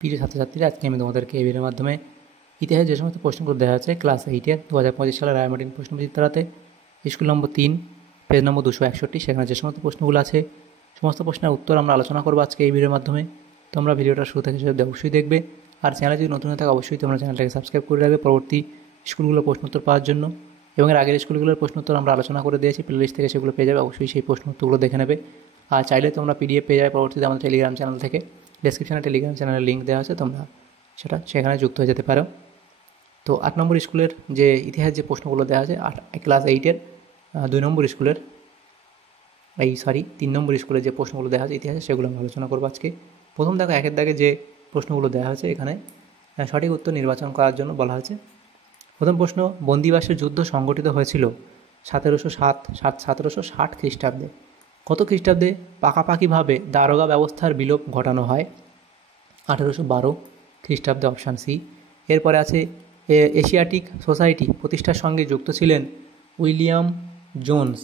প্রিয় ছাত্রছাত্রীরা, আজকে আমি তোমাদেরকে এই ভিডিওর মাধ্যমে ইতিহাসে যে সমস্ত প্রশ্নগুলো দেওয়া আছে ক্লাস 8-এর 2025 সালের রায়মার্টিন প্রশ্নবিচিত্রাতে স্কুল নম্বর 3 পেজ নম্বর 261, সেখানে যে সমস্ত প্রশ্নগুলো আছে সমস্ত প্রশ্নের উত্তর আমরা আলোচনা করবো আজকে এই ভিডিওর মাধ্যমে। তোমরা ভিডিওটা শুরু থেকে শেষ অবধি অবশ্যই দেখবে, আর চ্যানেলে যদি নতুন হয়ে থাকে অবশ্যই তোমরা চ্যানেলটাকে সাবস্ক্রাইব করে রাখবে পরবর্তী স্কুলগুলোর প্রশ্নোত্তর পাওয়ার জন্য। এবং এর আগের স্কুলগুলোর প্রশ্নোত্তর আমরা আলোচনা করে দিয়েছি, প্লেলিস্ট থেকে সেগুলো পেয়ে যাবে, অবশ্যই সেই প্রশ্নোত্তরগুলো দেখে নেবে। আর চাইলে তোমরা পিডিএফ পেয়ে যাবে পরবর্তীতে আমাদের টেলিগ্রাম চ্যানেল থেকে। ডেসক্রিপশনে টেলিগ্রাম চ্যানেলের লিঙ্ক দেওয়া আছে, তোমরা সেখানে যুক্ত হয়ে যেতে পারো। তো 8 নম্বর স্কুলের যে ইতিহাস যে প্রশ্নগুলো দেওয়া আছে ক্লাস 8-এর 3 নম্বর স্কুলের যে প্রশ্নগুলো দেওয়া আছে ইতিহাসে, সেগুলো আমরা আলোচনা করবো আজকে। প্রথম দেখো, একের দাগে যে প্রশ্নগুলো দেওয়া হয়েছে এখানে সঠিক উত্তর নির্বাচন করার জন্য বলা হয়েছে। প্রথম প্রশ্ন, বন্দিবাসের যুদ্ধ সংগঠিত হয়েছিল 1760 খ্রিস্টাব্দে। কত খ্রিস্টাব্দে পাকাপাকিভাবে দারোগা ব্যবস্থার বিলোপ ঘটানো হয়? 1812 খ্রিস্টাব্দে, অপশান সি। এরপরে আছে এশিয়াটিক সোসাইটি প্রতিষ্ঠার সঙ্গে যুক্ত ছিলেন উইলিয়াম জোন্স।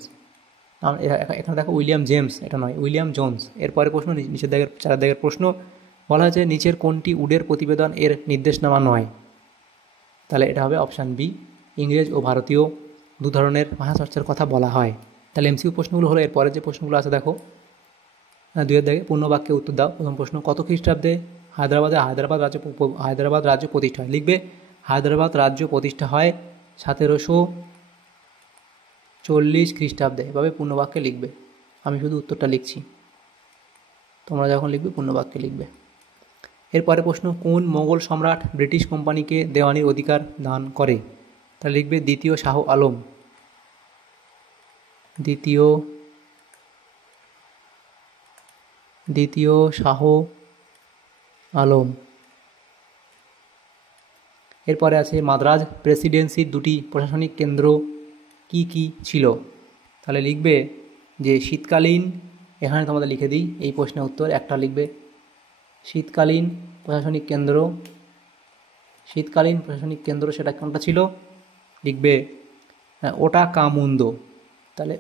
এখানে দেখো উইলিয়াম জেমস, এটা নয়, উইলিয়াম জোন্স। এরপরে প্রশ্ন, নিচের দাগের 4 দাগের প্রশ্ন, বলা হয়েছে নিচের কোনটি উডের প্রতিবেদন এর নির্দেশনামা নয়? তাহলে এটা হবে অপশান বি, ইংরেজ ও ভারতীয় দু ধরনের ভাষা চর্চার কথা বলা হয়। তাহলে এমসিকিউ প্রশ্নগুলো হলো, এরপরে যে প্রশ্নগুলো আছে দেখো 2-এর দাগে পূর্ণ বাক্যে উত্তর দাও। প্রথম প্রশ্ন, কত খ্রিস্টাব্দে হায়দ্রাবাদ রাজ্য প্রতিষ্ঠা হয়? লিখবে হায়দ্রাবাদ রাজ্য প্রতিষ্ঠা হয় 1740 খ্রিস্টাব্দে। এভাবে পূর্ণবাক্যে লিখবে, আমি শুধু উত্তরটা লিখছি, তোমরা যখন লিখবে পূর্ণবাক্যে লিখবে। এরপরে প্রশ্ন, কোন মোগল সম্রাট ব্রিটিশ কোম্পানিকে দেওয়ানির অধিকার দান করে? তাহলে লিখবে দ্বিতীয় শাহ আলম। দ্বিতীয় শাহ আলম। এরপরে আছে মাদ্রাজ প্রেসিডেন্সির 2টি প্রশাসনিক কেন্দ্র কি কি ছিল? তাহলে লিখবে যে শীতকালীন, এখানে তোমাদের লিখে দিই এই প্রশ্নের উত্তর, একটা লিখবে শীতকালীন প্রশাসনিক কেন্দ্র, সেটা কোনটা ছিল? লিখবে ওটা কামুন্দ। তাহলে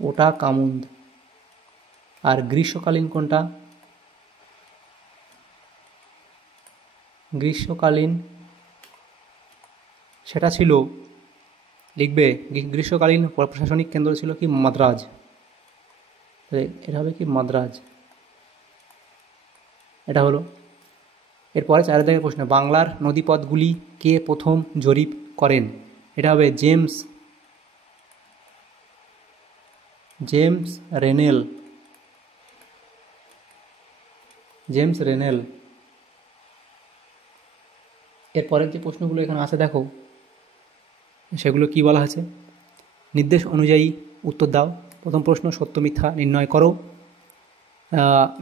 ওটা কামুন্দ। আর গ্রীষ্মকালীন কোনটা? গ্রীষ্মকালীন সেটা ছিল, লিখবে গ্রীষ্মকালীন প্রশাসনিক কেন্দ্র ছিল কি? মাদ্রাজ। এটা হবে কি? মাদ্রাজ। এটা হলো। এরপরে 4 দাগের প্রশ্ন, বাংলার নদীপথগুলি কে প্রথম জরিপ করেন? এটা হবে জেমস রেনেল। এরপরের যে প্রশ্নগুলো এখানে আছে দেখো, সেগুলো কি বলা আছে? নির্দেশ অনুযায়ী উত্তর দাও। প্রথম প্রশ্ন, সত্য মিথ্যা নির্ণয় করো।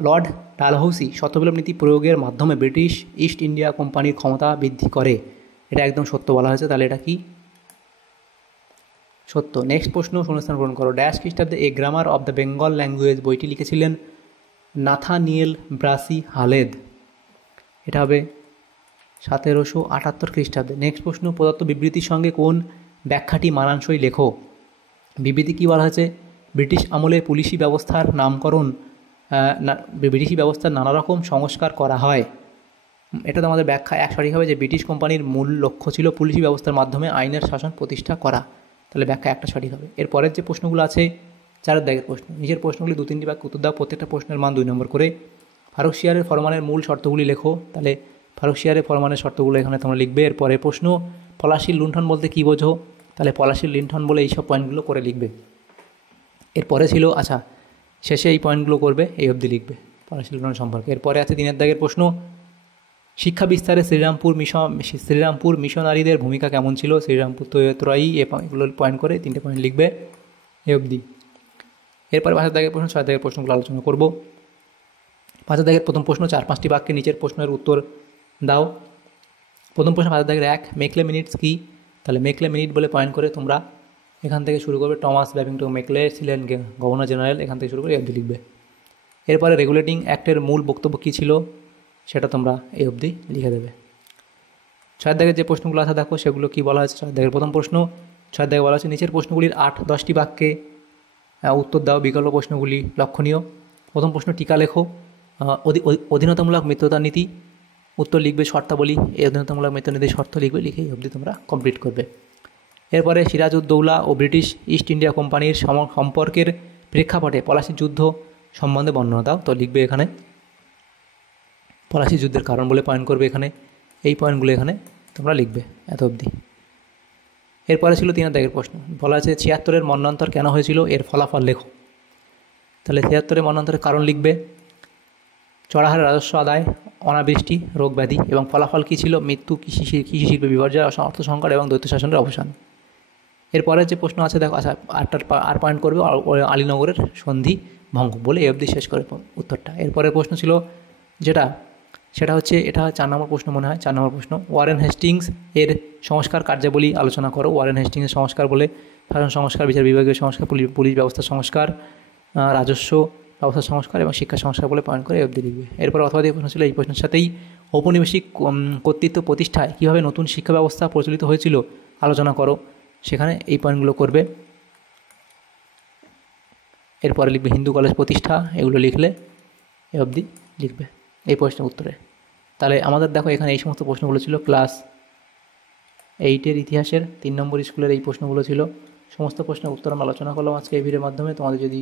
লর্ড ডালহৌসি শতবিপ্লব নীতি প্রয়োগের মাধ্যমে ব্রিটিশ ইস্ট ইন্ডিয়া কোম্পানির ক্ষমতা বৃদ্ধি করে। এটা একদম সত্য বলা হয়েছে, তাহলে এটা কি? সত্য। নেক্সট প্রশ্ন, শূন্যস্থান পূরণ করো। ড্যাশ খ্রিস্টাব্দে a grammar of the Bengal language বইটি লিখেছিলেন নাথানিয়েল ব্রাসি হালেদ। এটা হবে 1778 খ্রিস্টাব্দে। নেক্সট প্রশ্ন, প্রদত্ত বিবৃতির সঙ্গে কোন ব্যাখ্যাটি মানানসই লেখো? বিবৃতি কী বলা হয়েছে? ব্রিটিশ আমলে পুলিশি ব্যবস্থার নানা রকম সংস্কার করা হয়। এটা তো আমাদের ব্যাখ্যা এক সঠিক হবে যে ব্রিটিশ কোম্পানির মূল লক্ষ্য ছিল পুলিশি ব্যবস্থার মাধ্যমে আইনের শাসন প্রতিষ্ঠা করা। তাহলে ব্যাখ্যা একটা সঠিক হবে। এরপরের যে প্রশ্নগুলো আছে 4 দাগের প্রশ্ন, নিজের প্রশ্নগুলি 2-3টি বাক্য উত্তর দাও, প্রত্যেকটা প্রশ্নের মান 2 নম্বর করে। ফারুকশিয়ারের ফরমানের মূল শর্তগুলি লেখো। তাহলে ফারুকশিয়ারের ফরমানের শর্তগুলো এখানে তোমরা লিখবে। এরপরে প্রশ্ন, পলাশির লুণ্ঠন বলতে কী বোঝো? তাহলে পলাশির লুণ্ঠন বলে এইসব পয়েন্টগুলো করে লিখবে। এরপরে ছিল, শেষে এই পয়েন্টগুলো করবে, এই অবধি লিখবে পলাশির লুণ্ঠন সম্পর্কে। এরপরে আছে 3 দাগের প্রশ্ন, শিক্ষা বিস্তারে শ্রীরামপুর মিশনারিদের ভূমিকা কেমন ছিল? শ্রীরামপুর তৈয়তরাই, এগুলো পয়েন্ট করে 3টে পয়েন্ট লিখবে, এ অবধি। এরপরে 5 দাগের প্রশ্ন, 6 দাগের প্রশ্নগুলো আলোচনা করব। 5 দাগের প্রথম প্রশ্ন, 4-5টি বাক্যে নিচের প্রশ্নের উত্তর দাও। প্রথম প্রশ্ন 5 দাগের 1, মেকলে মিনিটস কি? তাহলে মেকলে মিনিট বলে পয়েন্ট করে তোমরা এখান থেকে শুরু করবে। টমাস ব্যাবিংটন মেকলে ছিলেন গভর্নর জেনারেল, এখান থেকে শুরু করে এই অবধি লিখবে। এরপরে রেগুলেটিং অ্যাক্টের মূল বক্তব্য কী ছিল? সেটা তোমরা এই অবধি লিখে দেবে। 6 দাগের যে প্রশ্নগুলো আছে দেখো, সেগুলো কি বলা হয়েছে? 6 দাগের প্রথম প্রশ্ন, 6 দাগে বলা হচ্ছে নিচের প্রশ্নগুলির 8-10টি বাক্যে উত্তর দাও, বিকল্প প্রশ্নগুলি লক্ষণীয়। প্রথম প্রশ্ন টিকা লেখো। অধীনতামূলক মিত্রতা নীতি, উত্তর লিখবে শর্তাবলী। এই অধীনতামূলক মিত্র নীতির শর্ত লিখবে, লিখে এই অবধি তোমরা কমপ্লিট করবে। এরপরে সিরাজউদ্দৌলা ও ব্রিটিশ ইস্ট ইন্ডিয়া কোম্পানির সম্পর্কের প্রেক্ষাপটে পলাশির যুদ্ধ সম্বন্ধে বর্ণনা দাও। তো লিখবে এখানে পলাশির যুদ্ধের কারণ বলে পয়েন্ট করবে এখানে, এই পয়েন্টগুলো এখানে তোমরা লিখবে এত অবধি। এরপরে ছিল 3 দাগের প্রশ্ন, বলা আছে 76-এর মন্বন্তর কেন হয়েছিল, এর ফলাফল লেখো। তাহলে 76-এর মন্বন্তরের কারণ লিখবে চড়াহারে রাজস্ব আদায়, অনাবৃষ্টি, রোগ ব্যাধি, এবং ফলাফল কী ছিল, মৃত্যু, কৃষি শিল্পে বিপর্যয়, অর্থ সংকট এবং দ্বৈত শাসনের অবসান। এরপরে যে প্রশ্ন আছে দেখো, আচ্ছা আর পয়েন্ট করবে আলীনগরের সন্ধি ভঙ্গ বলে এই অবধি শেষ করে উত্তরটা। এরপরে প্রশ্ন ছিল সেটা হচ্ছে, এটা 4 নম্বর প্রশ্ন মনে হয়, 4 নম্বর প্রশ্ন, ওয়ারেন হেস্টিংস এর সংস্কার কার্যাবলী আলোচনা করো। ওয়ারেন হেস্টিংসের সংস্কার বলে শাসন সংস্কার, বিচার বিভাগীয় সংস্কার, পুলিশ ব্যবস্থা সংস্কার, রাজস্ব ব্যবস্থা সংস্কার এবং শিক্ষা সংস্কার বলে পয়েন্ট করে এই অবধি লিখবে। এরপর অথবা দিয়ে প্রশ্ন ছিল, এই প্রশ্নের সাথেই ঔপনিবেশিক কর্তৃত্ব প্রতিষ্ঠায় কীভাবে নতুন শিক্ষা ব্যবস্থা প্রচলিত হয়েছিল আলোচনা করো, সেখানে এই পয়েন্টগুলো করবে। এরপরে লিখবে হিন্দু কলেজ প্রতিষ্ঠা, এগুলো লিখলে এ অবধি লিখবে এই প্রশ্নের উত্তরে। তাহলে আমাদের দেখো এখানে এই সমস্ত প্রশ্নগুলো ছিল ক্লাস 8-এর ইতিহাসের 3 নম্বর স্কুলের এই প্রশ্নগুলো ছিল। সমস্ত প্রশ্নের উত্তর আমরা আলোচনা করলাম আজকে এই ভিডিওর মাধ্যমে। তোমাদের যদি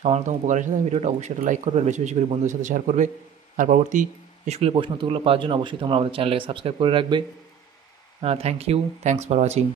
সামান্যতম উপকার এসে থাকে ভিডিওটা অবশ্যই একটা লাইক করবে, আর বেশি বেশি করে বন্ধুদের সাথে শেয়ার করবে। আর পরবর্তী স্কুলের প্রশ্ন উত্তরগুলো পাওয়ার জন্য অবশ্যই তোমরা আমাদের চ্যানেলকে সাবস্ক্রাইব করে রাখবে। Thank you, thanks for watching.